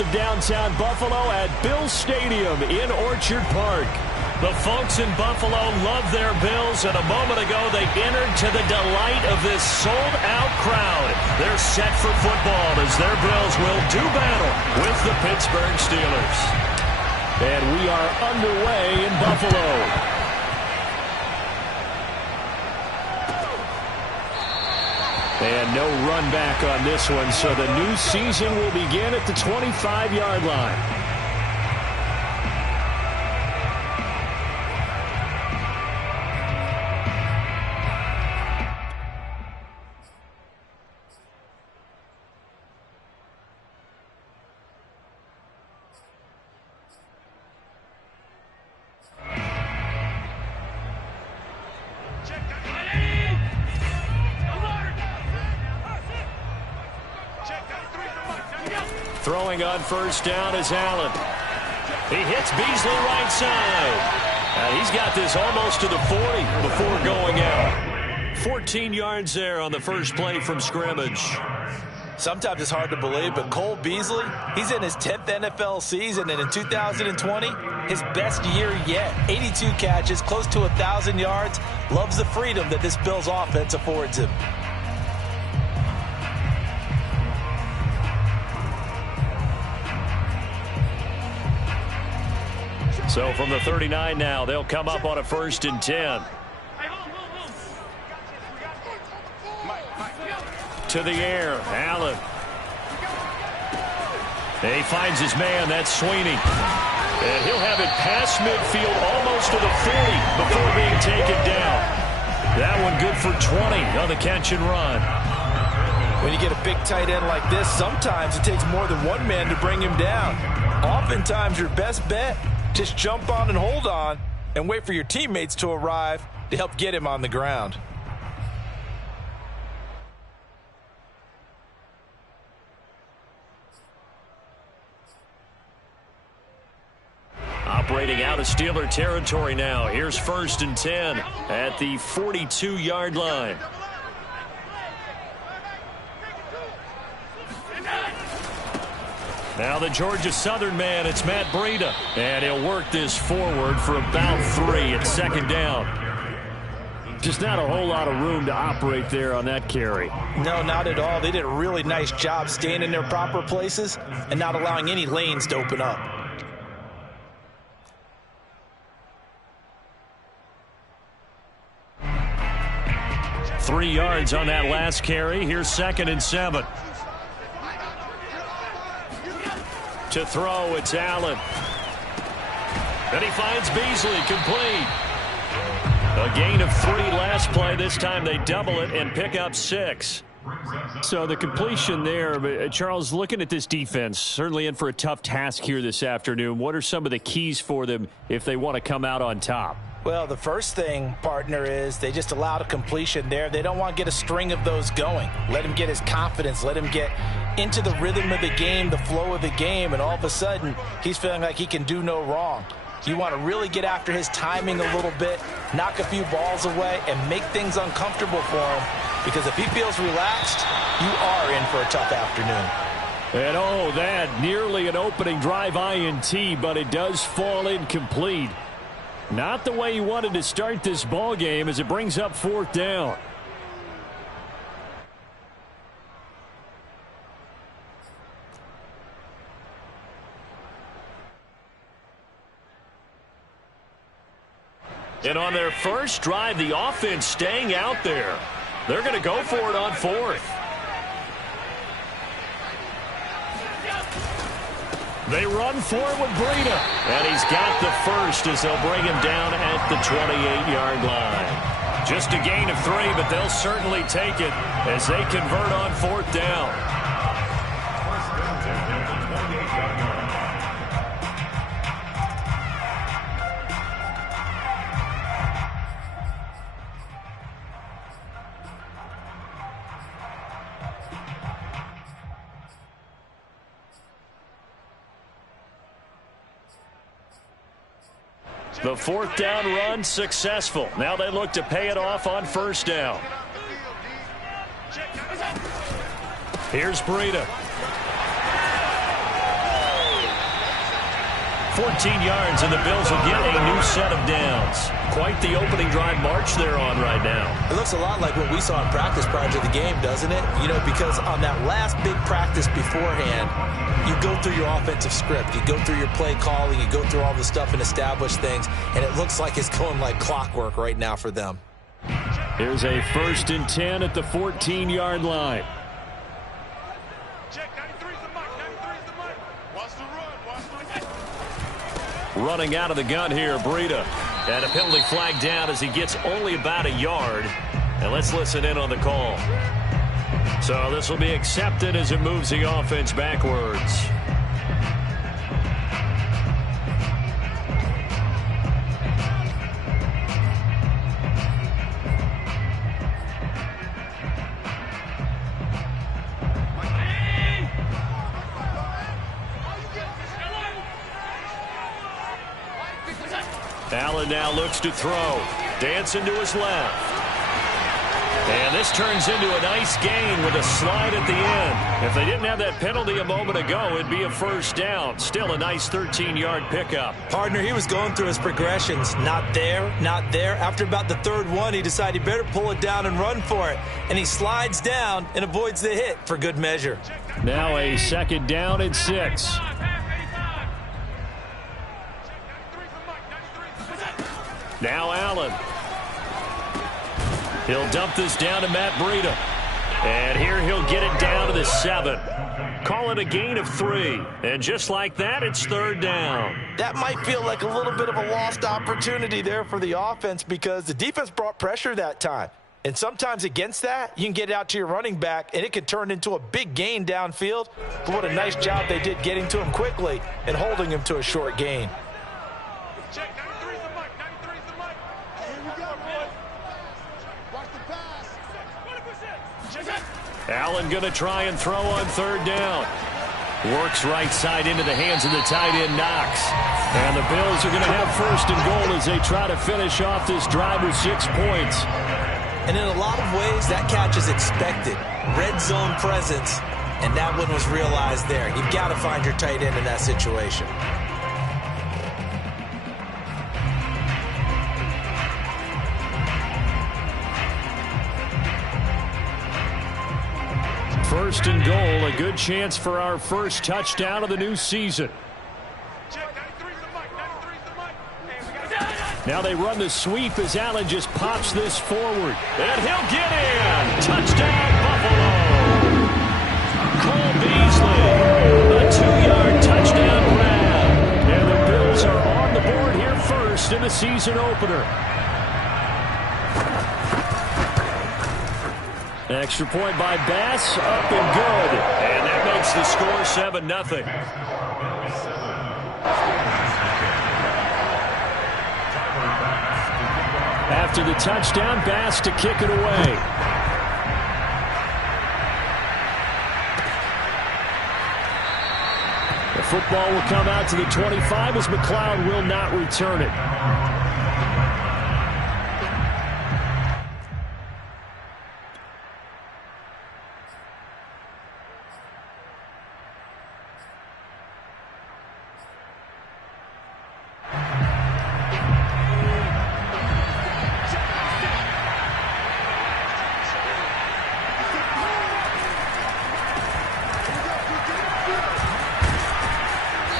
Of downtown Buffalo at Bills Stadium in Orchard Park. The folks in Buffalo love their Bills, and a moment ago they entered to the delight of this sold-out crowd. They're set for football as their Bills will do battle with the Pittsburgh Steelers. And we are underway in Buffalo. And no run back on this one, so the new season will begin at the 25-yard line. Throwing on first down is Allen. He hits Beasley right side. He's got this almost to the 40 before going out. 14 yards there on the first play from scrimmage. Sometimes it's hard to believe, but Cole Beasley, he's in his 10th NFL season, and in 2020, his best year yet. 82 catches, close to 1,000 yards. Loves the freedom that this Bills offense affords him. So from the 39 now, they'll come up on a 1st and 10. To the air, Allen. And he finds his man, that's Sweeney. And he'll have it past midfield almost to the 40 before being taken down. That one good for 20 on the catch and run. When you get a big tight end like this, sometimes it takes more than one man to bring him down. Oftentimes your best bet, just jump on and hold on and wait for your teammates to arrive to help get him on the ground. Operating out of Steeler territory now. Here's 1st and 10 at the 42-yard line. Now the Georgia Southern man, it's Matt Breida. And he'll work this forward for about 3 at 2nd down. Just not a whole lot of room to operate there on that carry. No, not at all. They did a really nice job staying in their proper places and not allowing any lanes to open up. Three yards on that last carry. Here's 2nd and 7. To throw, it's Allen. And he finds Beasley, complete. A gain of 3 last play. This time they double it and pick up 6. So the completion there, but Charles, looking at this defense, certainly in for a tough task here this afternoon. What are some of the keys for them if they want to come out on top? Well, the first thing, partner, is they just allowed a completion there. They don't want to get a string of those going. Let him get his confidence. Let him get into the rhythm of the game, the flow of the game, and all of a sudden, he's feeling like he can do no wrong. You want to really get after his timing a little bit, knock a few balls away, and make things uncomfortable for him, because if he feels relaxed, you are in for a tough afternoon. And oh, that nearly an opening drive INT, but it does fall incomplete. Not the way he wanted to start this ball game as it brings up 4th down. And on their first drive, the offense staying out there. They're going to go for it on 4th. They run for it with Breida. And he's got the first as they'll bring him down at the 28-yard line. Just a gain of 3, but they'll certainly take it as they convert on 4th down. The 4th down run successful. Now they look to pay it off on 1st down. Here's Breida. 14 yards, and the Bills will get a new set of downs. Quite the opening drive march they're on right now. It looks a lot like what we saw in practice prior to the game, doesn't it? You know, because on that last big practice beforehand, you go through your offensive script. You go through your play calling. You go through all the stuff and establish things, and it looks like it's going like clockwork right now for them. Here's a 1st and 10 at the 14-yard line. Running out of the gun here, Breida. And a penalty flag down as he gets only about a yard. And let's listen in on the call. So this will be accepted as it moves the offense backwards. Allen now looks to throw. Dancing to his left. And this turns into a nice gain with a slide at the end. If they didn't have that penalty a moment ago, it'd be a 1st down. Still a nice 13-yard pickup. Partner, he was going through his progressions. Not there, not there. After about the 3rd one, he decided he better pull it down and run for it. And he slides down and avoids the hit for good measure. Now a 2nd down and 6. Now Allen. He'll dump this down to Matt Breida. And here he'll get it down to the 7. Call it a gain of 3. And just like that, it's 3rd down. That might feel like a little bit of a lost opportunity there for the offense because the defense brought pressure that time. And sometimes against that, you can get out to your running back, and it could turn into a big gain downfield. But what a nice job they did getting to him quickly and holding him to a short gain. Allen going to try and throw on 3rd down. Works right side into the hands of the tight end, Knox. And the Bills are going to have 1st and goal as they try to finish off this drive with 6 points. And in a lot of ways, that catch is expected. Red zone presence, and that one was realized there. You've got to find your tight end in that situation. First and goal, a good chance for our first touchdown of the new season. Now they run the sweep as Allen just pops this forward. And he'll get in. Touchdown, Buffalo. Cole Beasley, a 2-yard touchdown grab. And the Bills are on the board here first in the season opener. Extra point by Bass, up and good. And that makes the score 7-0. After the touchdown, Bass to kick it away. The football will come out to the 25 as McLeod will not return it.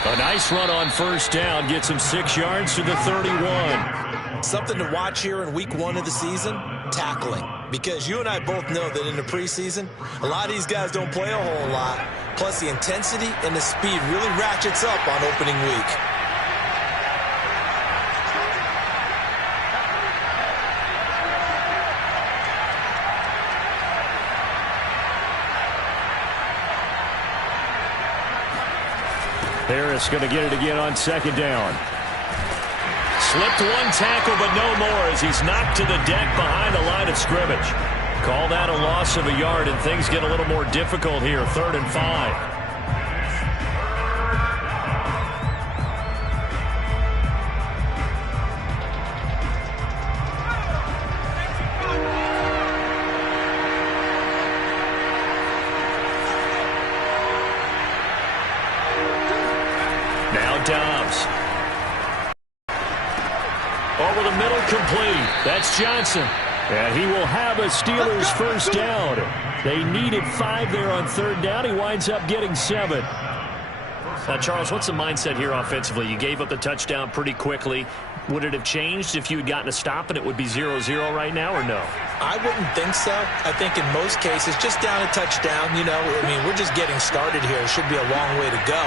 A nice run on 1st down gets him 6 yards to the 31. Something to watch here in week 1 of the season, tackling. Because you and I both know that in the preseason, a lot of these guys don't play a whole lot. Plus the intensity and the speed really ratchets up on opening week. Harris going to get it again on 2nd down. Slipped one tackle, but no more as he's knocked to the deck behind the line of scrimmage. Call that a loss of a yard, and things get a little more difficult here. 3rd and 5. Dobbs Over the middle, complete. That's Johnson. And he will have a Steelers first down. They needed 5 there on third down. He winds up getting 7. Now, Charles, what's the mindset here offensively? You gave up the touchdown pretty quickly. Would it have changed if you had gotten a stop and it would be 0-0 right now, or no? I wouldn't think so. I think in most cases, just down a touchdown, you know, I mean, we're just getting started here. It should be a long way to go.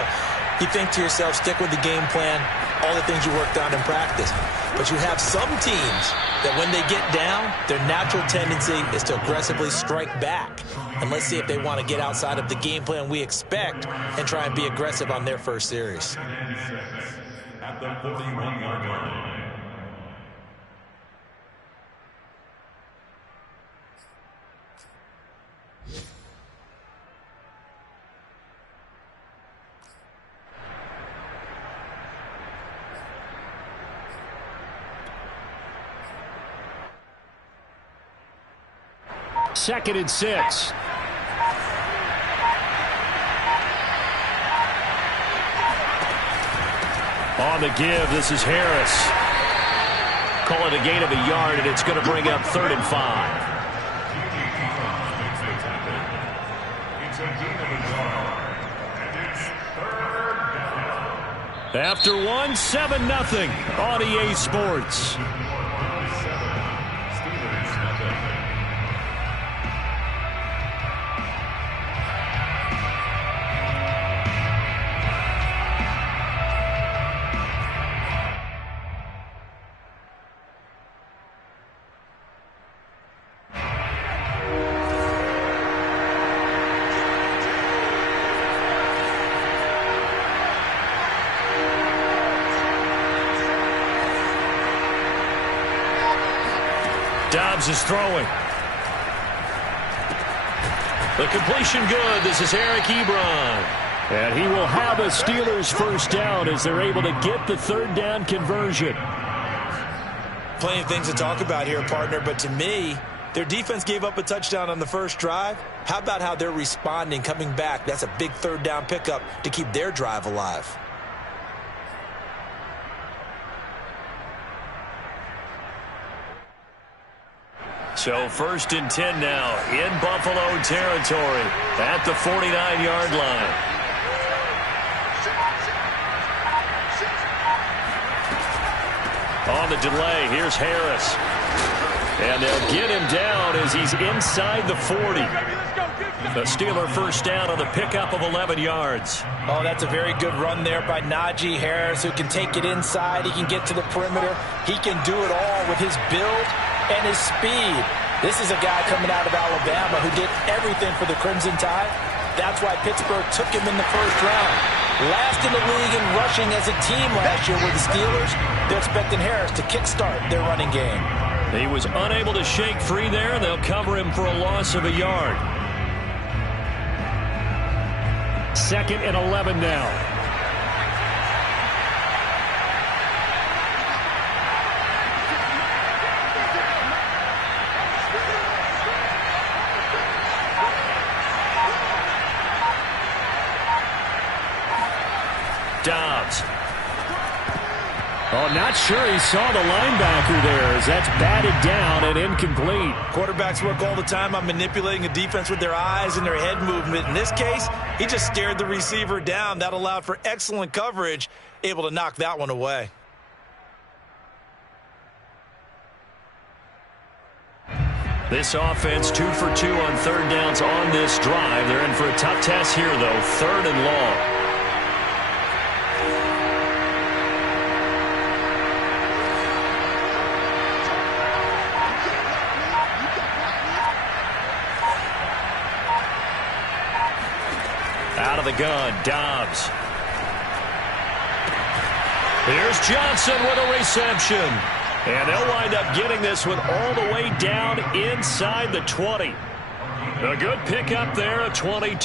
You think to yourself, stick with the game plan, all the things you worked on in practice. But you have some teams that when they get down, their natural tendency is to aggressively strike back. And let's see if they want to get outside of the game plan we expect and try and be aggressive on their first series. At the 41-yard line. Second and 6. On the give, this is Harris. Call it a gain of a yard, and it's going to bring up 3rd and 5. It's a gain of a yard, and it's 3rd down. After 1, 7-0 on EA Sports. Dobbs is throwing. The completion good. This is Eric Ebron. And he will have a Steelers first down as they're able to get the 3rd down conversion. Plenty of things to talk about here, partner, but to me, their defense gave up a touchdown on the first drive. How about how they're responding, coming back? That's a big 3rd down pickup to keep their drive alive. So 1st and 10 now in Buffalo territory at the 49-yard line. On the delay, here's Harris. And they'll get him down as he's inside the 40. The Steeler first down on the pickup of 11 yards. Oh, that's a very good run there by Najee Harris, who can take it inside. He can get to the perimeter. He can do it all with his build and his speed. This is a guy coming out of Alabama who did everything for the Crimson Tide. That's why Pittsburgh took him in the first round. Last in the league in rushing as a team last year with the Steelers. They're expecting Harris to kickstart their running game. He was unable to shake free there, and they'll cover him for a loss of a yard. 2nd and 11 now. Dobbs. Oh, not sure he saw the linebacker there as that's batted down and incomplete. Quarterbacks work all the time on manipulating a defense with their eyes and their head movement. In this case, he just stared the receiver down. That allowed for excellent coverage, able to knock that one away. This offense 2 for 2 on 3rd downs on this drive. They're in for a tough test here, though. 3rd and long. Out of the gun, Dobbs. Here's Johnson with a reception. And they'll wind up getting this one all the way down inside the 20. A good pickup there at 22.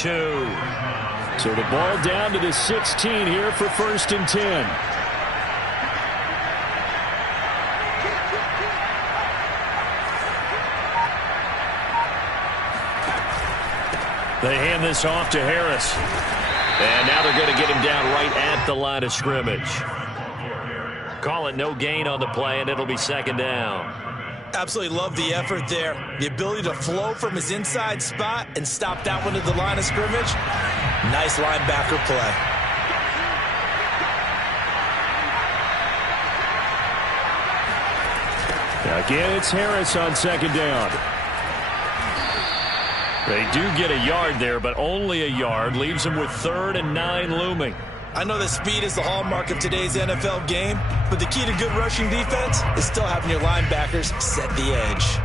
So the ball down to the 16 here for 1st and 10. They hand this off to Harris. And now they're going to get him down right at the line of scrimmage. Call it no gain on the play, and it'll be second down. Absolutely love the effort there. The ability to flow from his inside spot and stop that one at the line of scrimmage. Nice linebacker play. Again, it's Harris on second down. They do get a yard there, but only a yard. Leaves them with 3rd and 9 looming. I know that speed is the hallmark of today's NFL game, but the key to good rushing defense is still having your linebackers set the edge.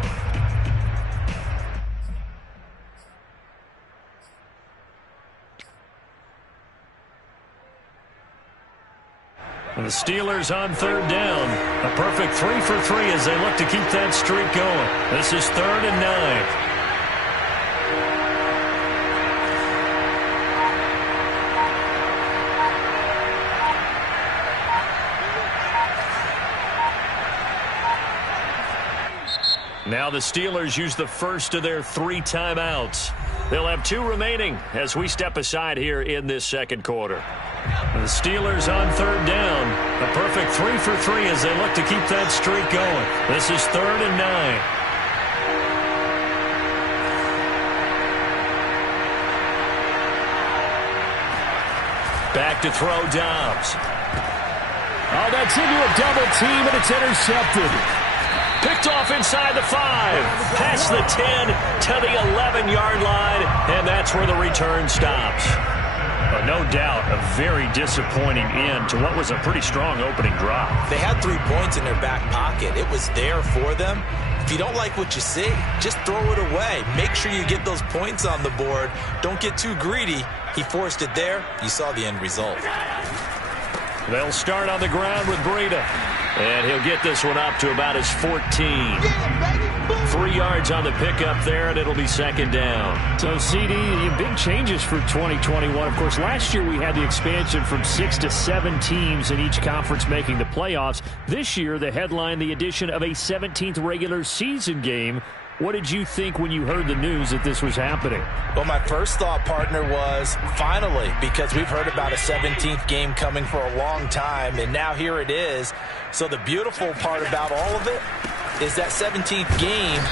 And the Steelers on 3rd down. A perfect 3 for 3 as they look to keep that streak going. This is 3rd and 9. Now the Steelers use the first of their 3 timeouts. They'll have 2 remaining as we step aside here in this second quarter. And the Steelers on 3rd down. A perfect 3 for 3 as they look to keep that streak going. This is 3rd and 9. Back to throw Dobbs. Oh, that's into a double team, and it's intercepted. Picked off inside the 5, past the 10 to the 11-yard line, and that's where the return stops. But no doubt, a very disappointing end to what was a pretty strong opening drive. They had 3 points in their back pocket. It was there for them. If you don't like what you see, just throw it away. Make sure you get those points on the board. Don't get too greedy. He forced it there. You saw the end result. They'll start on the ground with Breida. And he'll get this one up to about his 14. 3 yards on the pickup there, and it'll be second down. So, CD, big changes for 2021. Of course, last year we had the expansion from 6 to 7 teams in each conference making the playoffs. This year, the headline, the addition of a 17th regular season game. What did you think when you heard the news that this was happening? Well, my first thought, partner, was finally, because we've heard about a 17th game coming for a long time, and now here it is. So the beautiful part about all of it is that 17th game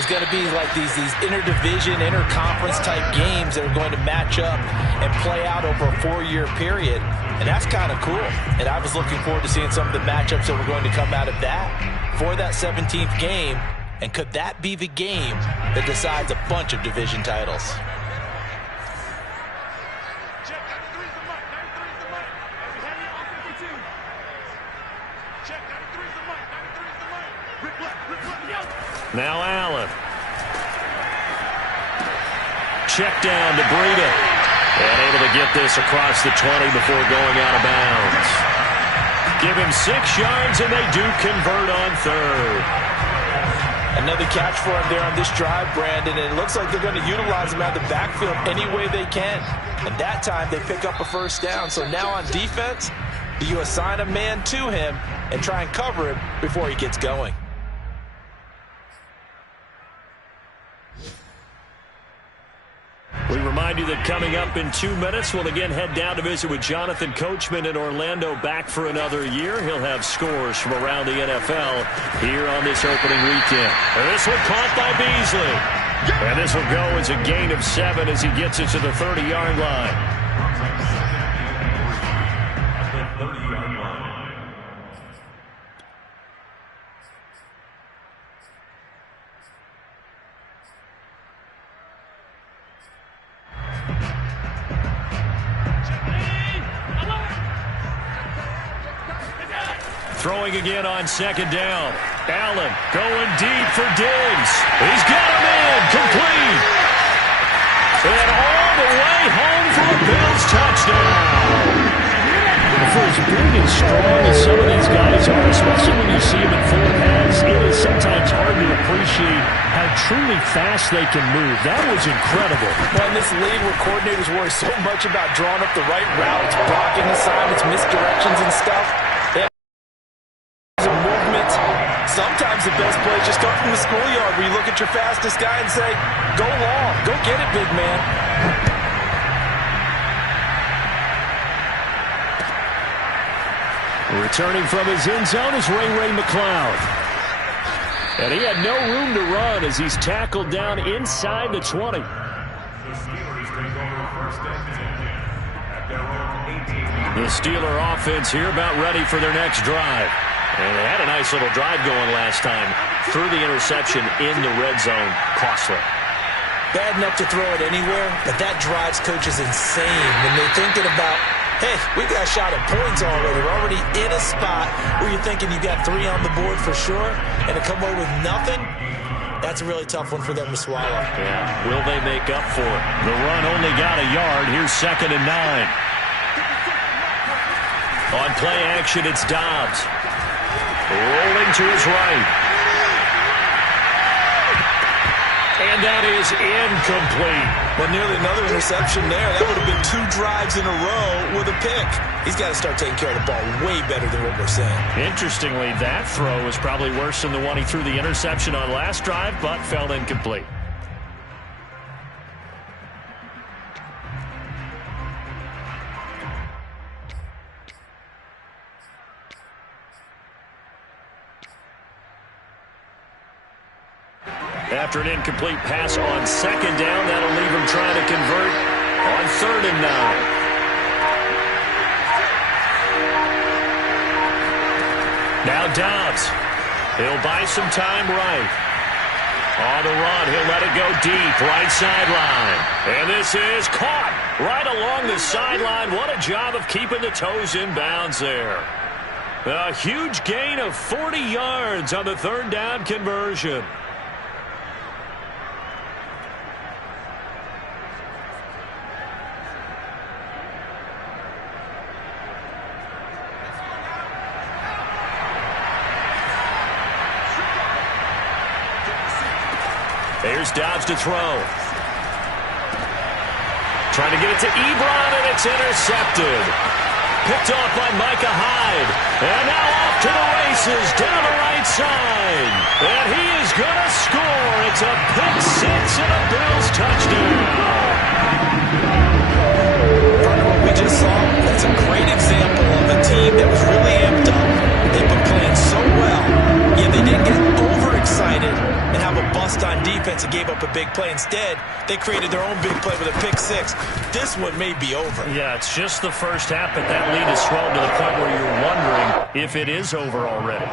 is going to be like these interdivision, interconference type games that are going to match up and play out over a 4-year period. And that's kind of cool. And I was looking forward to seeing some of the matchups that were going to come out of that for that 17th game. And could that be the game that decides a bunch of division titles? Now Allen. Check down to Breida. And able to get this across the 20 before going out of bounds. Give him 6 yards, and they do convert on 3rd. Another catch for him there on this drive, Brandon, and it looks like they're going to utilize him out of the backfield any way they can. And that time they pick up a first down. So now on defense, do you assign a man to him and try and cover him before he gets going? We remind you that coming up in 2 minutes, we'll again head down to visit with Jonathan Coachman in Orlando, back for another year. He'll have scores from around the NFL here on this opening weekend. And this one caught by Beasley. And this will go as a gain of 7 as he gets it to the 30-yard line. Throwing again on second down. Allen going deep for Diggs. He's got him in. Complete. And all the way home for a Bills touchdown. For as big and strong as some of these guys are, especially when you see them in full pads, it is sometimes hard to appreciate how truly fast they can move. That was incredible. Well, in this league where coordinators worry so much about drawing up the right routes, blocking assignments, misdirections and stuff, sometimes the best plays just come from the schoolyard where you look at your fastest guy and say, go long, go get it, big man. Returning from his end zone is Ray McCloud. And he had no room to run as he's tackled down inside the 20. The Steeler offense here about ready for their next drive. And they had a nice little drive going last time. Threw the interception in the red zone. Costly. Bad enough to throw it anywhere, but that drives coaches insane when they're thinking about, hey, we got a shot at points already. We're already in a spot where you're thinking you got 3 on the board for sure, and to come away with nothing, that's a really tough one for them to swallow. Yeah, will they make up for it? The run only got a yard. Here's 2nd and 9. On play action, it's Dobbs. Rolling to his right. And that is incomplete. But nearly another interception there. That would have been 2 drives in a row with a pick. He's got to start taking care of the ball way better than what we're saying. Interestingly, that throw was probably worse than the one he threw the interception on last drive, but fell incomplete. After an incomplete pass on 2nd down, that'll leave him trying to convert on 3rd and 9. Now Dobbs. He'll buy some time right. On the run, he'll let it go deep, right sideline. And this is caught right along the sideline. What a job of keeping the toes in bounds there. A huge gain of 40 yards on the 3rd down conversion. Here's Dobbs to throw. Trying to get it to Ebron, and it's intercepted. Picked off by Micah Hyde. And now off to the races down the right side. And he is going to score. It's a pick 6 and a Bills touchdown. Part of what we just saw, that's a great example of a team that was really amped up. They've been playing so well, yet they didn't get overexcited and have a bust on defense and gave up a big play. Instead, they created their own big play with a pick 6. This one may be over. Yeah, it's just the first half, but that lead has swelled to the point where you're wondering if it is over already.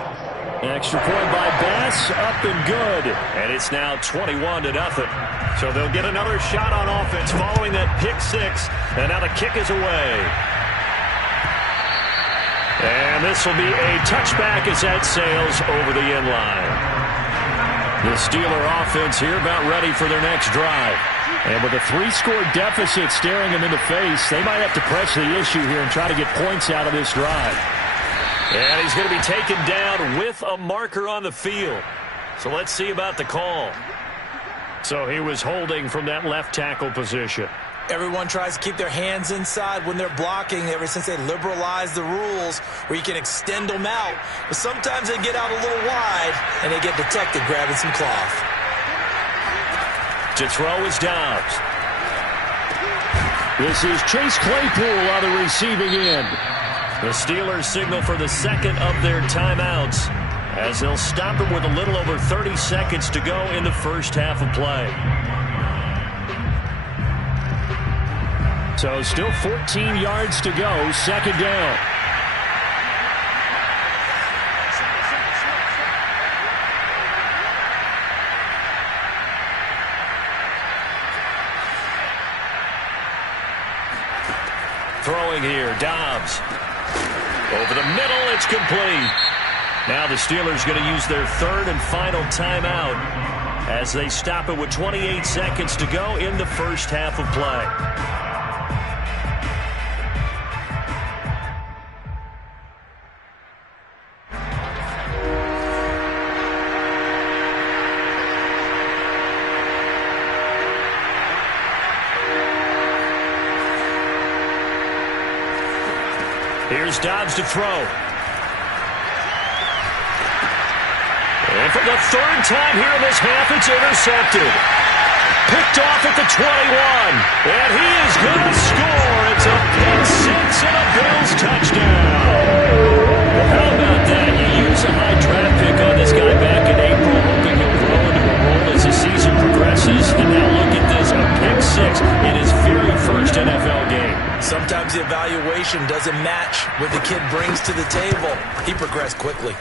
Extra point by Bass, up and good. And it's now 21-0. So they'll get another shot on offense following that pick 6. And now the kick is away. And this will be a touchback as that sails over the end line. The Steeler offense here about ready for their next drive. And with a 3-score deficit staring them in the face, they might have to press the issue here and try to get points out of this drive. And he's going to be taken down with a marker on the field. So let's see about the call. So he was holding from that left tackle position. Everyone tries to keep their hands inside when they're blocking ever since they liberalized the rules where you can extend them out. But sometimes they get out a little wide and they get detected grabbing some cloth. To throw is Dobbs. This is Chase Claypool on the receiving end. The Steelers signal for the 2nd of their timeouts as they'll stop him with a little over 30 seconds to go in the first half of play. So still 14 yards to go, 2nd down. Throwing here, Dobbs. Over the middle, it's complete. Now the Steelers going to use their 3rd and final timeout as they stop it with 28 seconds to go in the first half of play. Here's Dobbs to throw. And for the 3rd time here in this half, it's intercepted. Picked off at the 21. And he is going to score. It's a pick 6 and a Bills touchdown. production doesn't match what the kid brings to the table, he progressed quickly.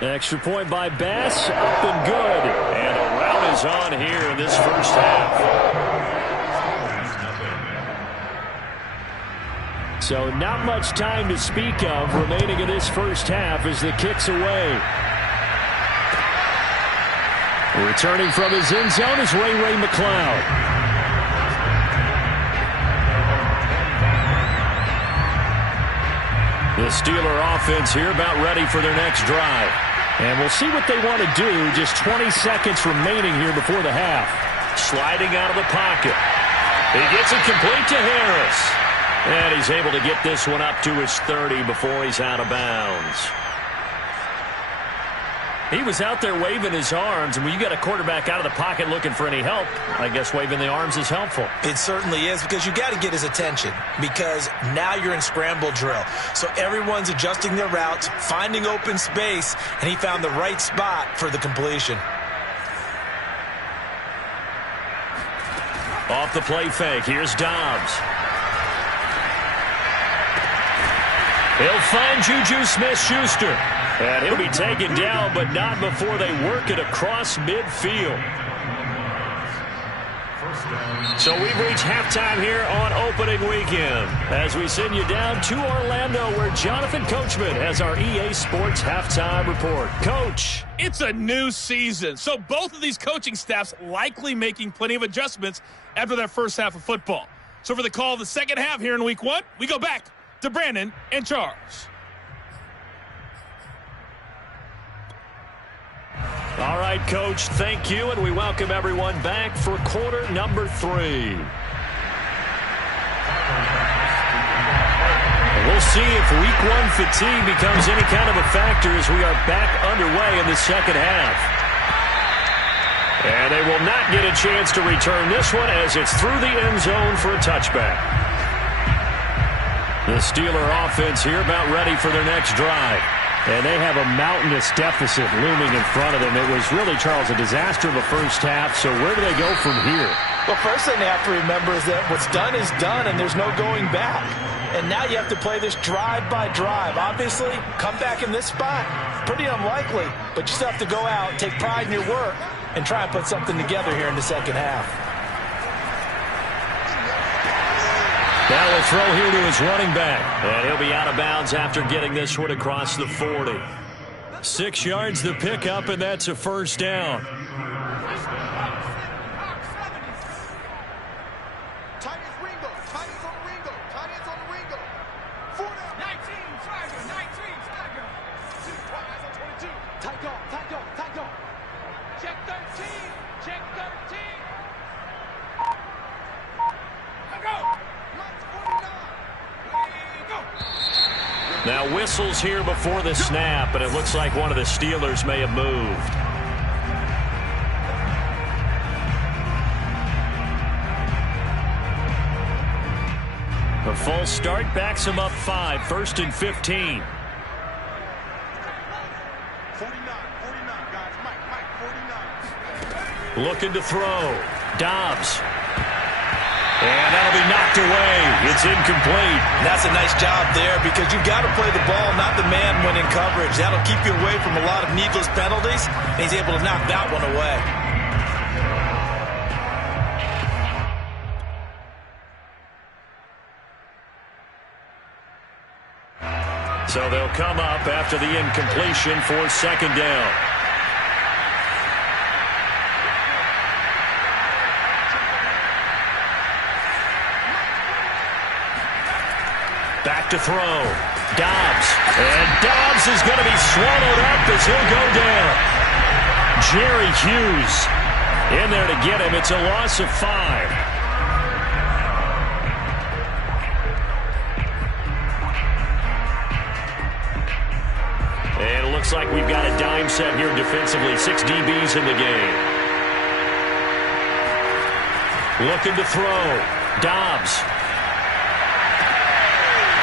Extra point by Bass, up and good. And a rout is on here in this first half. So not much time to speak of remaining in this first half as the kick's away. Returning from his end zone is Ray McCloud. The Steeler offense here about ready for their next drive. And we'll see what they want to do. Just 20 seconds remaining here before the half. Sliding out of the pocket. He gets it complete to Harris. And he's able to get this one up to his 30 before he's out of bounds. He was out there waving his arms, and when you got a quarterback out of the pocket looking for any help, I guess waving the arms is helpful. It certainly is, because you got to get his attention, because now you're in scramble drill. So everyone's adjusting their routes, finding open space, and he found the right spot for the completion. Off the play fake, here's Dobbs. He'll find Juju Smith-Schuster. And he'll be taken down, but not before they work it across midfield. So we've reached halftime here on opening weekend as we send you down to Orlando, where Jonathan Coachman has our EA Sports halftime report. Coach. It's a new season, so both of these coaching staffs likely making plenty of adjustments after that first half of football. So for the call of the second half here in week one, we go back to Brandon and Charles. All right, Coach, thank you, and we welcome everyone back for quarter number 3. We'll see if week one fatigue becomes any kind of a factor as we are back underway in the second half. And they will not get a chance to return this one as it's through the end zone for a touchback. The Steeler offense here about ready for their next drive. And they have a mountainous deficit looming in front of them. It was really, Charles, a disaster in the first half. So where do they go from here? Well, first thing they have to remember is that what's done is done, and there's no going back. And now you have to play this drive by drive. Obviously, come back in this spot, pretty unlikely. But you still have to go out, take pride in your work, and try and put something together here in the second half. Now a throw here to his running back. And he'll be out of bounds after getting this one across the 40. 6 yards the pickup, and that's a first down. Now whistles here before the snap, and it looks like one of the Steelers may have moved. A false start backs him up 5, 1st and 15. 49, guys. Mike, 49. Looking to throw. Dobbs. And that'll be knocked away. It's incomplete. That's a nice job there, because you've got to play the ball, not the man when in coverage. That'll keep you away from a lot of needless penalties, and he's able to knock that one away. So they'll come up after the incompletion for second down. Back to throw. Dobbs. And Dobbs is going to be swallowed up as he'll go down. Jerry Hughes in there to get him. It's a loss of 5. And it looks like we've got a dime set here defensively. 6 DBs in the game. Looking to throw. Dobbs.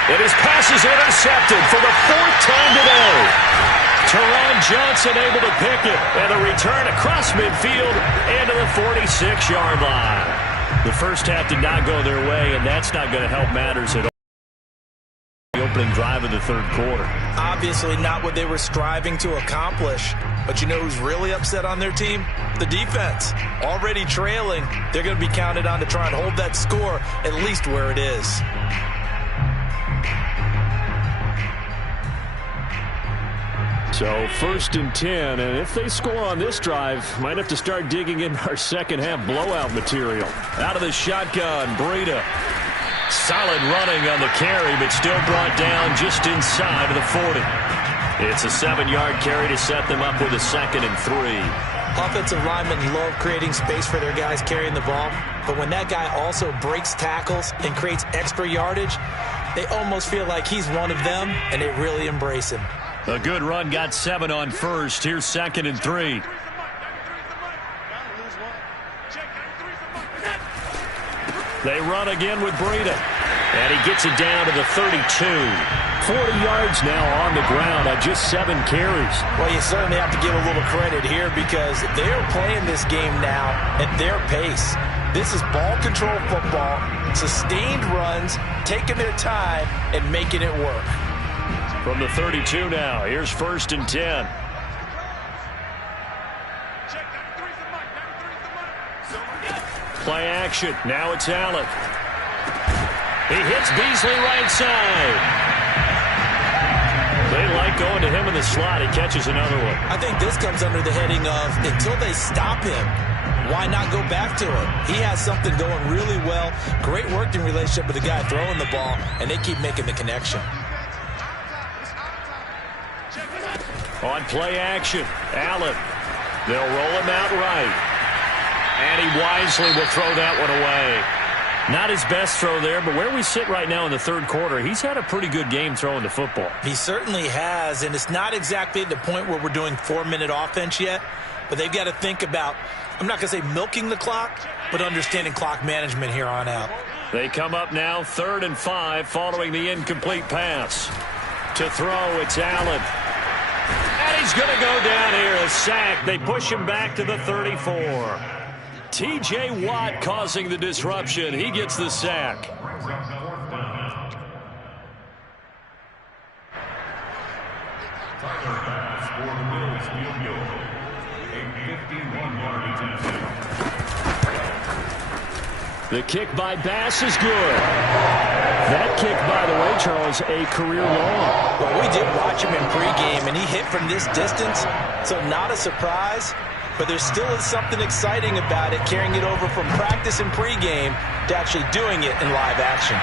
And his pass is intercepted for the 4th time today. Teron Johnson able to pick it. And a return across midfield and to the 46-yard line. The first half did not go their way, and that's not going to help matters at all. opening drive of the third quarter. Obviously not what they were striving to accomplish. But you know who's really upset on their team? The defense. Already trailing, they're going to be counted on to try and hold that score at least where it is. So 1st and 10, and if they score on this drive, might have to start digging in our second half blowout material. Out of the shotgun, Breida. Solid running on the carry, but still brought down just inside of the 40. It's a 7-yard carry to set them up with a 2nd and 3. Offensive linemen love creating space for their guys carrying the ball, but when that guy also breaks tackles and creates extra yardage, they almost feel like he's one of them, and they really embrace him. A good run, got 7 on first. Here's 2nd and 3. They run again with Breida. And he gets it down to the 32. 40 yards now on the ground on just 7 carries. Well, you certainly have to give a little credit here because they're playing this game now at their pace. This is ball control football, sustained runs, taking their time, and making it work. From the 32 now, here's 1st and 10. Play action. Now it's Allen. He hits Beasley right side. They like going to him in the slot. He catches another one. I think this comes under the heading of until they stop him, why not go back to it? He has something going really well. Great working relationship with the guy throwing the ball, and they keep making the connection. On play action, Allen. They'll roll him out right. And he wisely will throw that one away. Not his best throw there, but where we sit right now in the third quarter, he's had a pretty good game throwing the football. He certainly has, and it's not exactly at the point where we're doing 4-minute offense yet, but they've got to think about, I'm not going to say milking the clock, but understanding clock management here on out. They come up now 3rd and 5 following the incomplete pass. To throw, it's Allen. And he's going to go down here, a sack. They push him back to the 34. T.J. Watt causing the disruption. He gets the sack. The kick by Bass is good. That kick, by the way, Charles, a career long. Well, we did watch him in pregame, and he hit from this distance, so not a surprise. But there still is something exciting about it, carrying it over from practice and pregame to actually doing it in live action.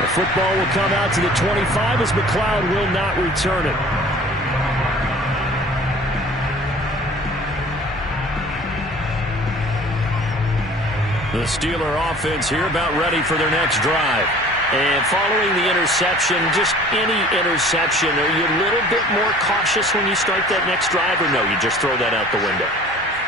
The football will come out to the 25 as McLeod will not return it. The Steeler offense here about ready for their next drive. And following the interception, just any interception, are you a little bit more cautious when you start that next drive, or no, you just throw that out the window?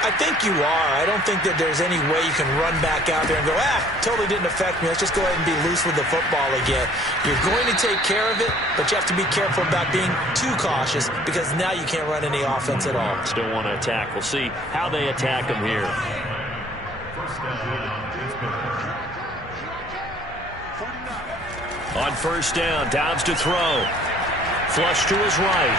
I think you are. I don't think that there's any way you can run back out there and go, totally didn't affect me. Let's just go ahead and be loose with the football again. You're going to take care of it, but you have to be careful about being too cautious because now you can't run any offense at all. Still want to attack. We'll see how they attack them here. On 1st down, Dobbs to throw. Flush to his right.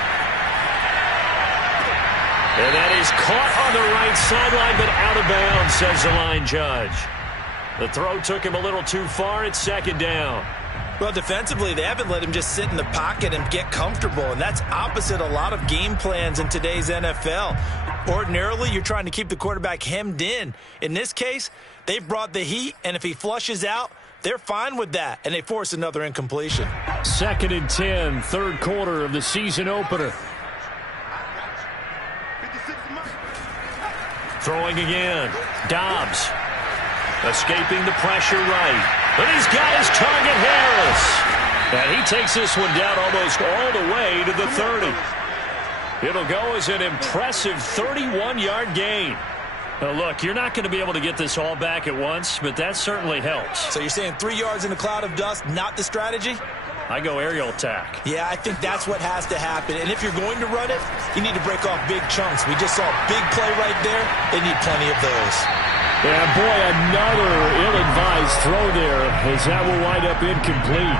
And that is caught on the right sideline, but out of bounds, says the line judge. The throw took him a little too far. It's 2nd down. Well, defensively, they haven't let him just sit in the pocket and get comfortable, and that's opposite a lot of game plans in today's NFL. Ordinarily, you're trying to keep the quarterback hemmed in. In this case, they've brought the heat, and if he flushes out, they're fine with that, and they force another incompletion. 2nd and 10, third quarter of the season opener. Throwing again. Dobbs. Escaping the pressure right. But he's got his target, Harris. And he takes this one down almost all the way to the 30. It'll go as an impressive 31-yard gain. Now, look, you're not going to be able to get this all back at once, but that certainly helps. So you're saying 3 yards in a cloud of dust, not the strategy? I go aerial attack. Yeah, I think that's what has to happen. And if you're going to run it, you need to break off big chunks. We just saw a big play right there. They need plenty of those. And boy, another ill-advised throw there, as that will wind up incomplete.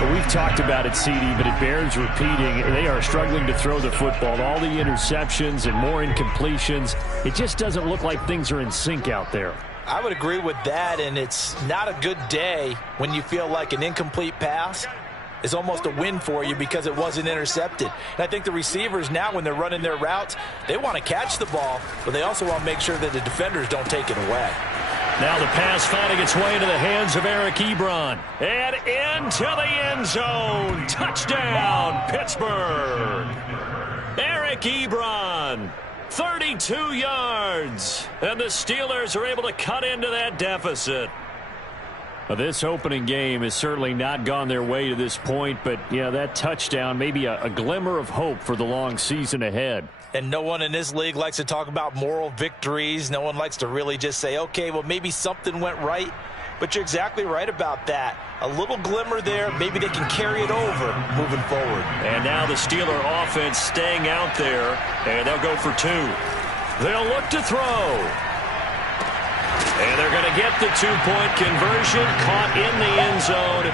But we've talked about it, CD, but it bears repeating. They are struggling to throw the football. All the interceptions and more incompletions. It just doesn't look like things are in sync out there. I would agree with that, and it's not a good day when you feel like an incomplete pass is almost a win for you because it wasn't intercepted. And I think the receivers now, when they're running their routes, they want to catch the ball, but they also want to make sure that the defenders don't take it away. Now the pass finding its way into the hands of Eric Ebron. And into the end zone. Touchdown, Pittsburgh. Eric Ebron, 32 yards. And the Steelers are able to cut into that deficit. Well, this opening game has certainly not gone their way to this point, but, yeah, that touchdown, maybe a glimmer of hope for the long season ahead. And no one in this league likes to talk about moral victories. No one likes to really just say, okay, well, maybe something went right. But you're exactly right about that. A little glimmer there. Maybe they can carry it over moving forward. And now the Steeler offense staying out there, and they'll go for two. They'll look to throw. And they're going to get the two-point conversion, caught in the end zone,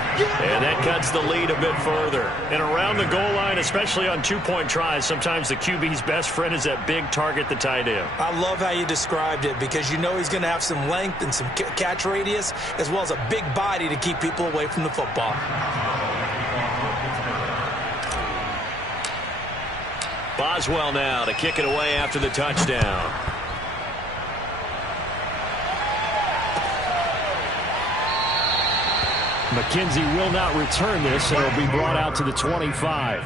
and that cuts the lead a bit further. And around the goal line, especially on two-point tries, sometimes the QB's best friend is that big target, the tight end. I love how you described it because you know he's going to have some length and some catch radius as well as a big body to keep people away from the football. Boswell now to kick it away after the touchdown. McKenzie will not return this, and it'll be brought out to the 25.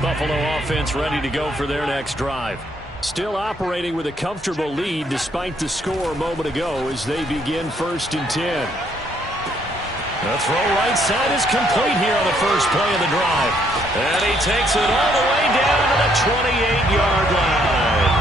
Buffalo offense ready to go for their next drive. Still operating with a comfortable lead despite the score a moment ago as they begin 1st and 10. The throw right side is complete here on the first play of the drive. And he takes it all the way down to the 28-yard line.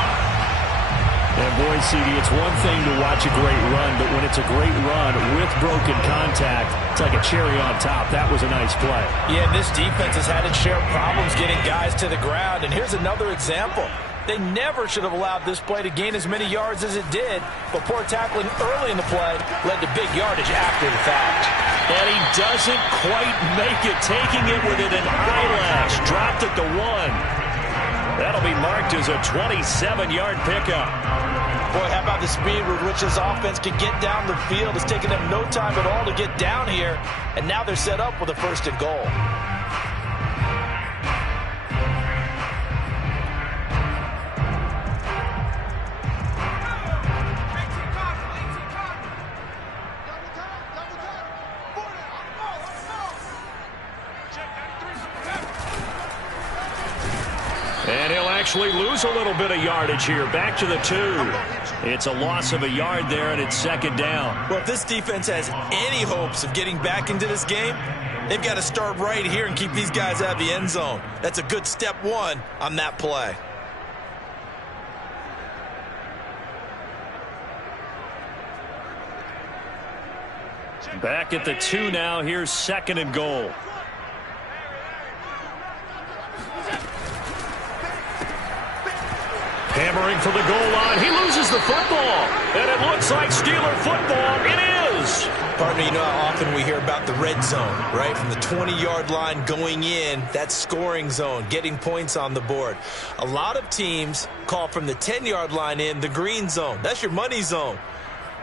And boy, CD, it's one thing to watch a great run, but when it's a great run with broken contact, it's like a cherry on top. That was a nice play. Yeah, this defense has had its share of problems getting guys to the ground. And here's another example. They never should have allowed this play to gain as many yards as it did, but poor tackling early in the play led to big yardage after the fact. And he doesn't quite make it, taking it within an eyelash. Dropped at the 1. That'll be marked as a 27-yard pickup. Boy, how about the speed with which this offense can get down the field? It's taken them no time at all to get down here, and now they're set up with a 1st and goal. And he'll actually lose a little bit of yardage here. Back to the 2. It's a loss of a yard there, and it's 2nd down. Well, if this defense has any hopes of getting back into this game, they've got to start right here and keep these guys out of the end zone. That's a good step 1 on that play. Back at the 2 now. Here's 2nd and goal. Hammering for the goal line. He loses the football. And it looks like Steeler football. It is. Partner, you know how often we hear about the red zone, right? From the 20-yard line going in, that scoring zone, getting points on the board. A lot of teams call from the 10-yard line in the green zone. That's your money zone.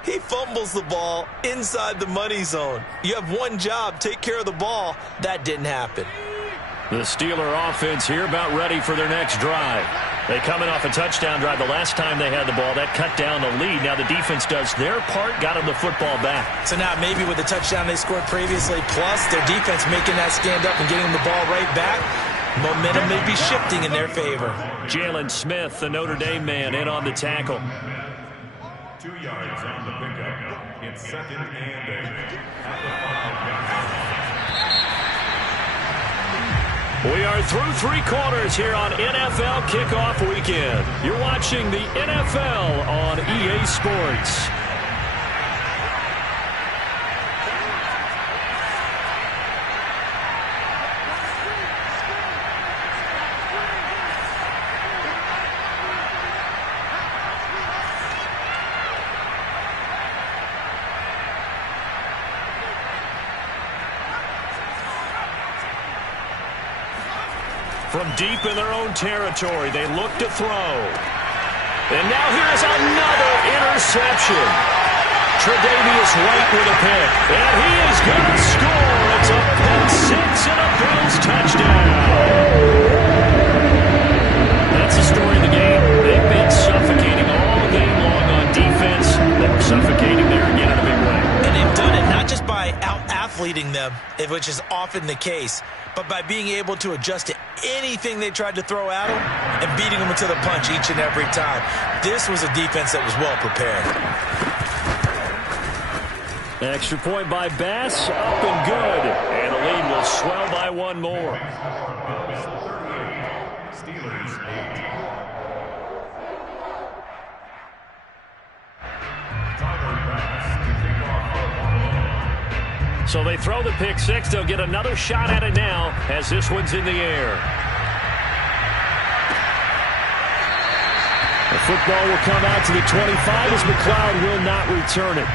He fumbles the ball inside the money zone. You have one job, take care of the ball. That didn't happen. The Steeler offense here about ready for their next drive. They coming off a touchdown drive the last time they had the ball. That cut down the lead. Now the defense does their part, got them the football back. So now maybe with the touchdown they scored previously, plus their defense making that stand up and getting them the ball right back, momentum may be shifting in their favor. Jalen Smith, the Notre Dame man, in on the tackle. 2 yards on the pickup. It's 2nd and 8 at the 5-yard line. We are through 3 quarters here on NFL Kickoff Weekend. You're watching the NFL on EA Sports. From deep in their own territory, they look to throw. And now here's another interception. Tre'Davious White with a pick. And he is going to score. It's a pick six and a Bills touchdown. That's the story of the game. They've been suffocating all game long on defense. They were suffocating there again in a big way. And they've done it not just by out-athleting them, which is often the case, but by being able to adjust to anything they tried to throw at them and beating them to the punch each and every time. This was a defense that was well prepared. Extra point by Bass, up and good. And the lead will swell by one more. Steelers 8. So they throw the pick six. They'll get another shot at it now as this one's in the air. The football will come out to the 25 as McLeod will not return it.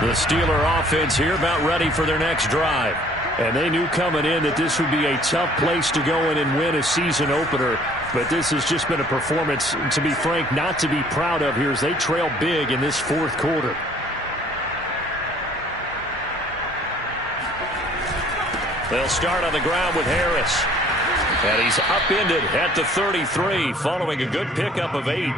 The Steeler offense here about ready for their next drive. And they knew coming in that this would be a tough place to go in and win a season opener. But this has just been a performance, to be frank, not to be proud of here as they trail big in this fourth quarter. They'll start on the ground with Harris. And he's upended at the 33 following a good pickup of 8.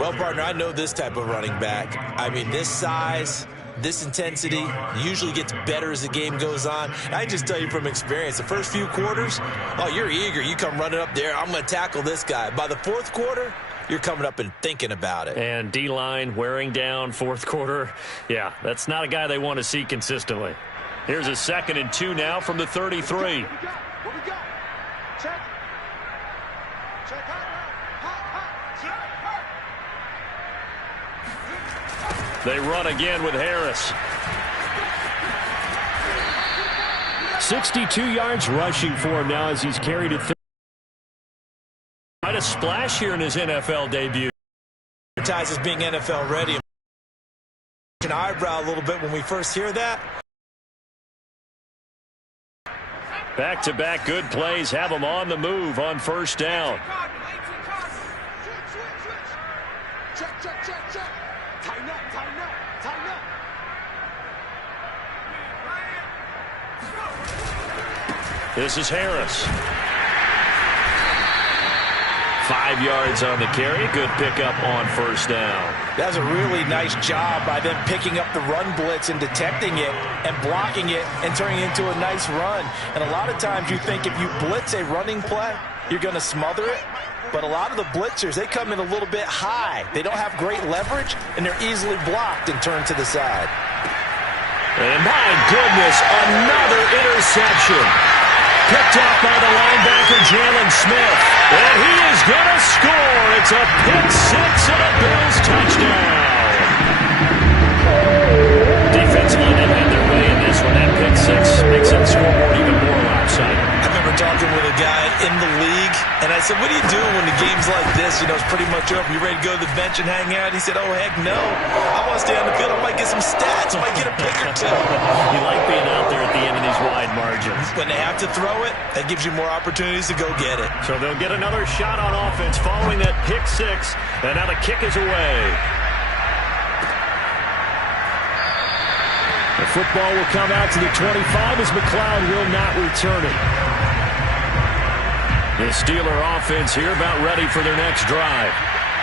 Well, partner, I know this type of running back. I mean, this size, this intensity usually gets better as the game goes on. I just tell you from experience, the first few quarters, oh, you're eager. You come running up there, I'm going to tackle this guy. By the fourth quarter, you're coming up and thinking about it. And D-line wearing down fourth quarter. Yeah, that's not a guy they want to see consistently. Here's a 2nd and 2 now from the 33. What we got? Check. Check. They run again with Harris. 62 yards rushing for him now as he's carried it. Quite a splash here in his NFL debut. Advertised as being NFL ready. An eyebrow a little bit when we first hear that. Back-to-back good plays have them on the move on first down. Check. Tighten up. This is Harris. 5 yards on the carry. Good pickup on first down. That's a really nice job by them picking up the run blitz and detecting it and blocking it and turning it into a nice run. And a lot of times you think if you blitz a running play, you're going to smother it. But a lot of the blitzers, they come in a little bit high. They don't have great leverage, and they're easily blocked and turned to the side. And my goodness, another interception. Picked off by the linebacker, Jalen Smith. And he is going to score. It's a pick six and a Bills touchdown. Defensively, they had their way in this one. That pick six makes that scoreboard even more lopsided. I remember talking with a guy in the league, and I said, what do you do when the game's like this? You know, it's pretty much over. You ready to go to the bench and hang out? He said, oh, heck no. I want to stay on the field. I might get some stats. I might get a pick or two. You like being out there at the end of these wide margins. When they have to throw it, that gives you more opportunities to go get it. So they'll get another shot on offense following that pick six, and now the kick is away. The football will come out to the 25 as McLeod will not return it. The Steeler offense here about ready for their next drive.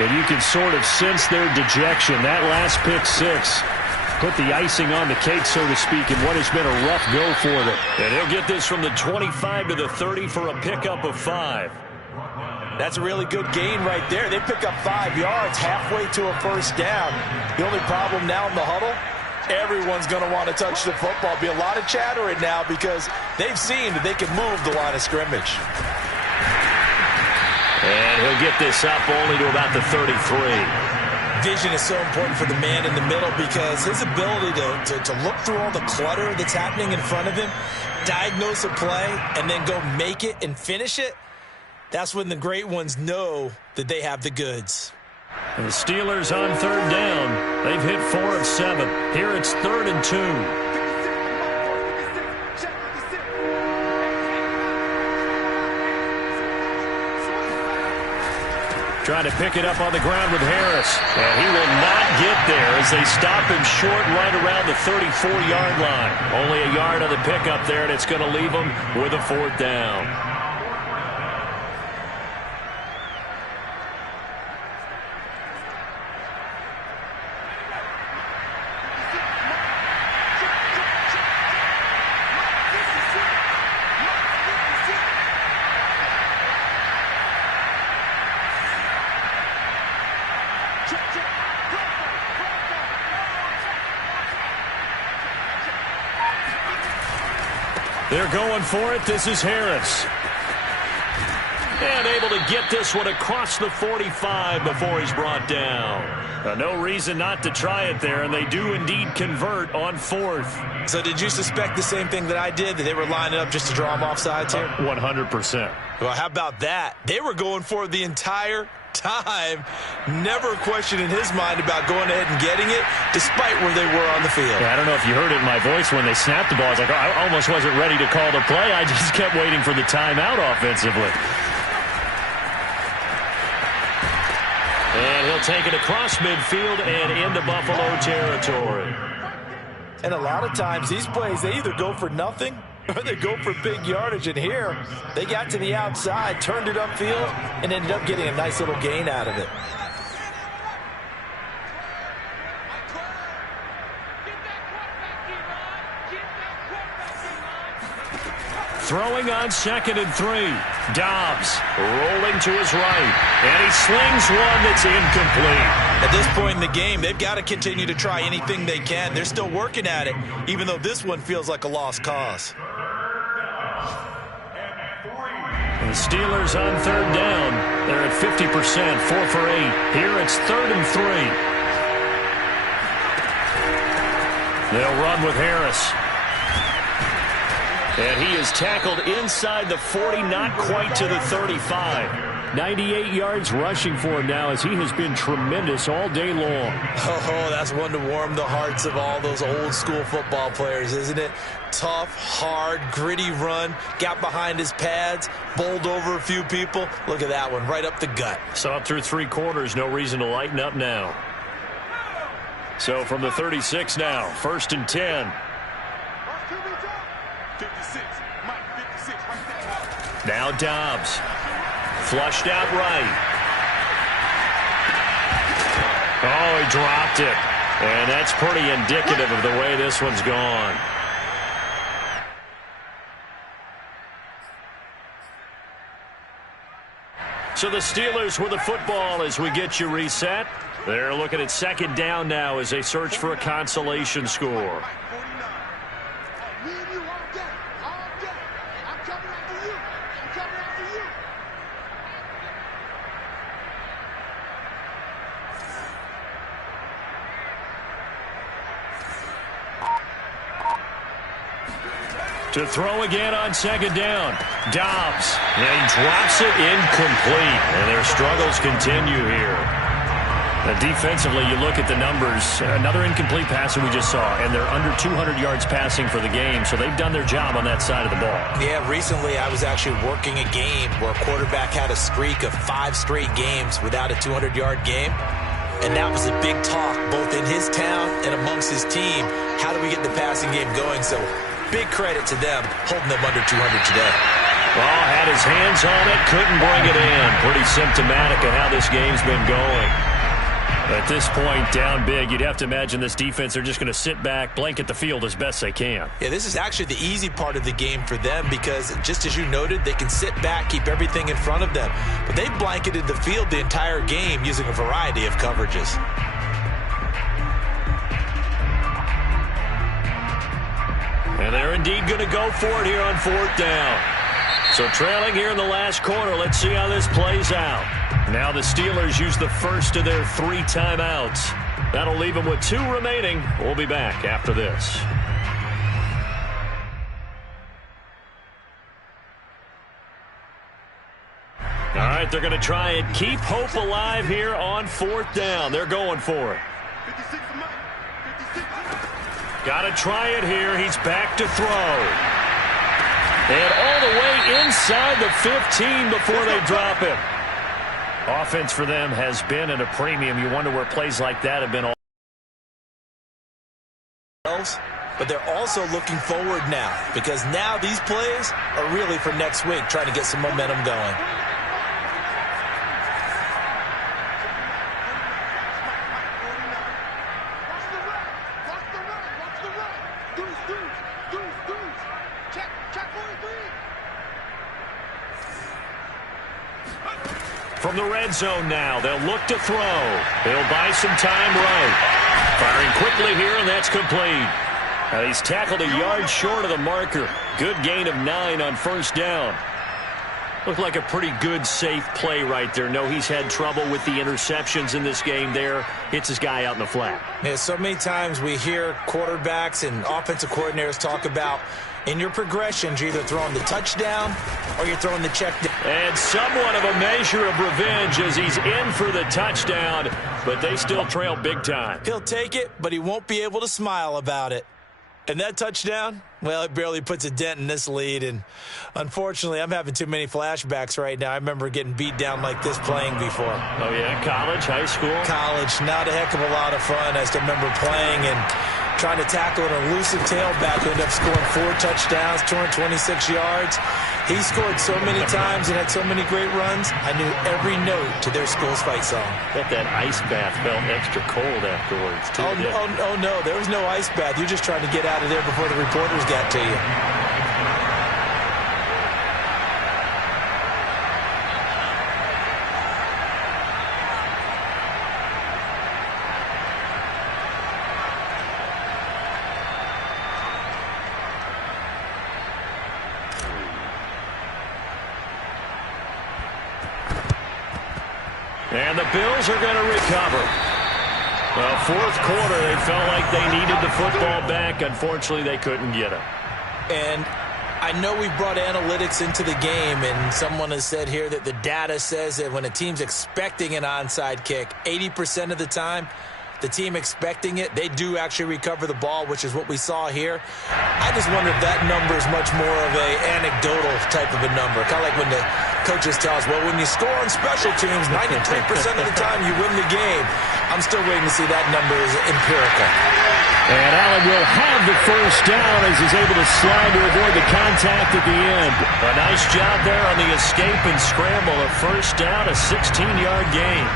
And you can sort of sense their dejection. That last pick six put the icing on the cake, so to speak, in what has been a rough go for them. And he'll get this from the 25 to the 30 for a pickup of 5. That's a really good gain right there. They pick up 5 yards halfway to a first down. The only problem now in the huddle, everyone's going to want to touch the football. Be a lot of chatter right now because they've seen that they can move the line of scrimmage. And he'll get this up only to about the 33. vision is so important for the man in the middle because his ability to look through all the clutter that's happening in front of him, diagnose a play, and then go make it and finish it, that's when the great ones know that they have the goods. And the Steelers on third down. They've hit 4 of 7. Here it's 3rd and 2. Trying to pick it up on the ground with Harris. And he will not get there as they stop him short right around the 34-yard line. Only a yard on the pickup there, and it's going to leave him with a 4th down. They're going for it. This is Harris. And able to get this one across the 45 before he's brought down. No reason not to try it there, and they do indeed convert on 4th. So did you suspect the same thing that I did, that they were lining up just to draw him off sides here? 100%. Well, how about that? They were going for it the entire time, never a question in his mind about going ahead and getting it, despite where they were on the field. Yeah, I don't know if you heard it in my voice when they snapped the ball. I was like, I almost wasn't ready to call the play. I just kept waiting for the timeout offensively. And he'll take it across midfield and into Buffalo territory. And a lot of times these plays, they either go for nothing or they go for big yardage. And here, they got to the outside, turned it upfield, and ended up getting a nice little gain out of it. Throwing on 2nd and 3. Dobbs rolling to his right. And he slings one that's incomplete. At this point in the game, they've got to continue to try anything they can. They're still working at it, even though this one feels like a lost cause. The Steelers on 3rd down. They're at 50%, 4 for 8. Here it's 3rd and 3. They'll run with Harris. And he is tackled inside the 40, not quite to the 35. 98 yards rushing for him now as he has been tremendous all day long. Oh, that's one to warm the hearts of all those old school football players, isn't it? Tough, hard, gritty run, got behind his pads, bowled over a few people. Look at that one, right up the gut. Saw through 3 quarters, no reason to lighten up now. So from the 36 now, 1st and 10. 56, Mike, 56, right there. Now Dobbs. Flushed out right. Oh, he dropped it. And that's pretty indicative of the way this one's gone. So the Steelers with the football as we get you reset. They're looking at 2nd down now as they search for a consolation score. To throw again on 2nd down. Dobbs. And he drops it incomplete. And their struggles continue here. Defensively, you look at the numbers. Another incomplete pass that we just saw. And they're under 200 yards passing for the game. So they've done their job on that side of the ball. Yeah, recently I was actually working a game where a quarterback had a streak of 5 straight games without a 200-yard game. And that was a big talk both in his town and amongst his team. How do we get the passing game going? So big credit to them holding them under 200 today. Ball had his hands on it, couldn't bring it in. Pretty symptomatic of how this game's been going. At this point, down big, you'd have to imagine this defense are just going to sit back, blanket the field as best they can. Yeah, this is actually the easy part of the game for them because, just as you noted, they can sit back, keep everything in front of them. But they blanketed the field the entire game using a variety of coverages. And they're indeed going to go for it here on 4th down. So trailing here in the last quarter, let's see how this plays out. Now the Steelers use the first of their 3 timeouts. That'll leave them with 2 remaining. We'll be back after this. All right, they're going to try and keep hope alive here on 4th down. They're going for it. Got to try it here. He's back to throw. And all the way inside the 15 before they drop him. Offense for them has been at a premium. You wonder where plays like that have been all. But they're also looking forward now, because now these plays are really for next week, trying to get some momentum going. From the red zone now, they'll look to throw. They'll buy some time right. Firing quickly here, and that's complete. Now he's tackled a yard short of the marker. Good gain of 9 on 1st down. Looked like a pretty good, safe play right there. No, he's had trouble with the interceptions in this game there. Hits his guy out in the flat. Yeah, so many times we hear quarterbacks and offensive coordinators talk about, in your progressions, you're either throwing the touchdown or you're throwing the check down. And somewhat of a measure of revenge as he's in for the touchdown, but they still trail big time. He'll take it, but he won't be able to smile about it. And that touchdown, well, it barely puts a dent in this lead. And unfortunately, I'm having too many flashbacks right now. I remember getting beat down like this playing before. Oh, yeah? College, high school? College. Not a heck of a lot of fun. I still remember playing and trying to tackle an elusive tailback who ended up scoring 4 touchdowns, 226 yards. He scored so many times and had so many great runs, I knew every note to their school's fight song. Bet that ice bath felt extra cold afterwards, too. Oh, no, there was no ice bath. You're just trying to get out of there before the reporters got to you. And the Bills are going to recover. Well, 4th quarter, they felt like they needed the football back. Unfortunately, they couldn't get it. And I know we've brought analytics into the game, and someone has said here that the data says that when a team's expecting an onside kick, 80% of the time, the team expecting it, they do actually recover the ball, which is what we saw here. I just wonder if that number is much more of a anecdotal type of a number. Kind of like when the coaches tell us, well, when you score on special teams, 93% of the time you win the game. I'm still waiting to see that number is empirical. And Allen will have the 1st down as he's able to slide to avoid the contact at the end. A nice job there on the escape and scramble. A 1st down, a 16-yard gain.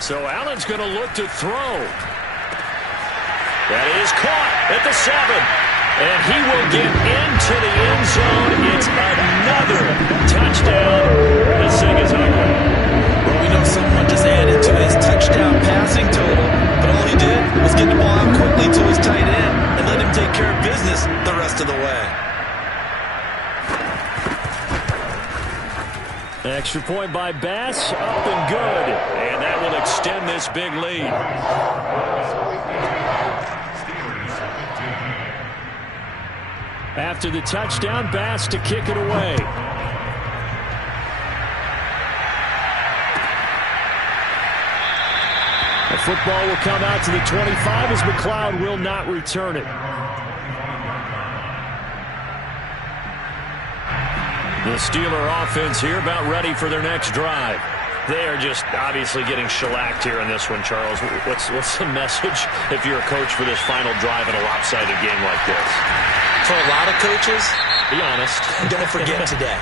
So Allen's going to look to throw. That is caught at the 7. And he will get into the end zone. It's another touchdown. This thing is ugly. Well, we know someone just added to his touchdown passing total, but all he did was get the ball out quickly to his tight end and let him take care of business the rest of the way. Extra point by Bass, up and good. And that will extend this big lead. After the touchdown, Bass to kick it away. The football will come out to the 25 as McLeod will not return it. The Steeler offense here about ready for their next drive. They are just obviously getting shellacked here in this one, Charles. What's the message if you're a coach for this final drive in a lopsided game like this? For a lot of coaches, be honest. Don't forget today.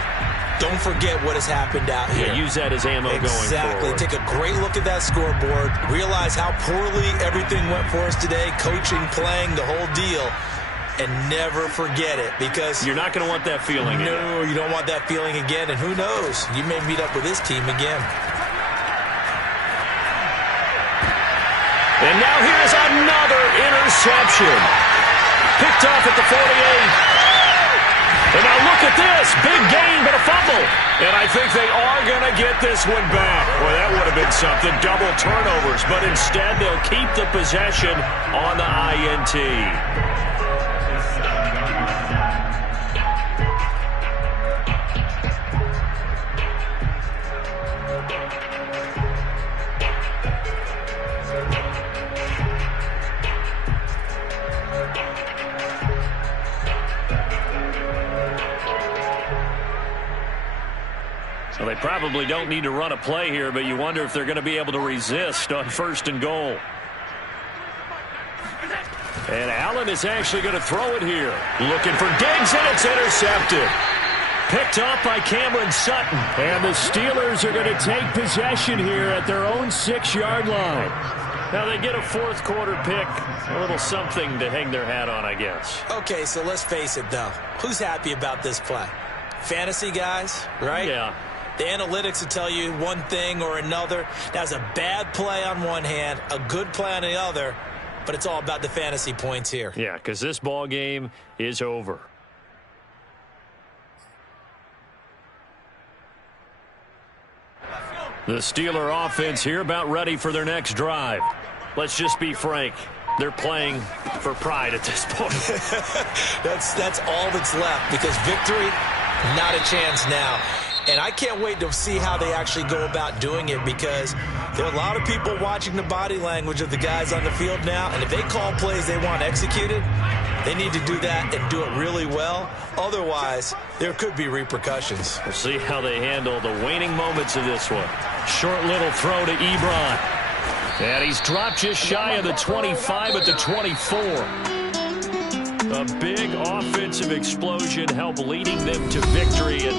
Don't forget what has happened out here. Yeah, use that as ammo going forward. Exactly. Take a great look at that scoreboard. Realize how poorly everything went for us today. Coaching, playing, the whole deal. and never forget it, because you're not going to want that feeling again. No, you don't want that feeling again, and who knows? You may meet up with this team again. And now here's another interception. Picked off at the 48. And now look at this. Big gain, but a fumble. And I think they are going to get this one back. Well, that would have been something. Double turnovers. But instead, they'll keep the possession on the INT. Well, they probably don't need to run a play here, but you wonder if they're going to be able to resist on 1st and goal. And Allen is actually going to throw it here. Looking for Diggs, and it's intercepted. Picked off by Cameron Sutton. And the Steelers are going to take possession here at their own 6-yard line. Now they get a 4th quarter pick. A little something to hang their hat on, I guess. Okay, so let's face it, though. Who's happy about this play? Fantasy guys, right? Yeah. The analytics will tell you one thing or another. That's a bad play on one hand, a good play on the other, but it's all about the fantasy points here. Yeah, because this ball game is over. The Steeler offense here about ready for their next drive. Let's just be frank. They're playing for pride at this point. That's all that's left, because victory, not a chance now. And I can't wait to see how they actually go about doing it, because there are a lot of people watching the body language of the guys on the field now, and if they call plays they want executed, they need to do that and do it really well. Otherwise, there could be repercussions. We'll see how they handle the waning moments of this one. Short little throw to Ebron. And he's dropped just shy of the 25 at the 24. A big offensive explosion helped leading them to victory. And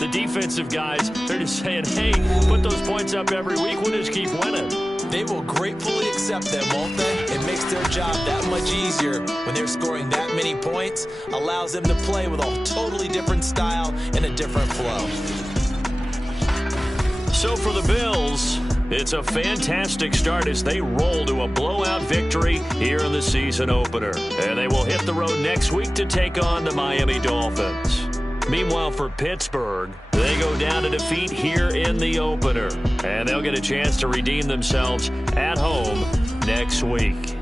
the defensive guys, they're just saying, hey, put those points up every week. We'll just keep winning. They will gratefully accept them, won't they? It makes their job that much easier when they're scoring that many points. Allows them to play with a totally different style and a different flow. So for the Bills, it's a fantastic start as they roll to a blowout victory here in the season opener. And they will hit the road next week to take on the Miami Dolphins. Meanwhile, for Pittsburgh, they go down to defeat here in the opener. And they'll get a chance to redeem themselves at home next week.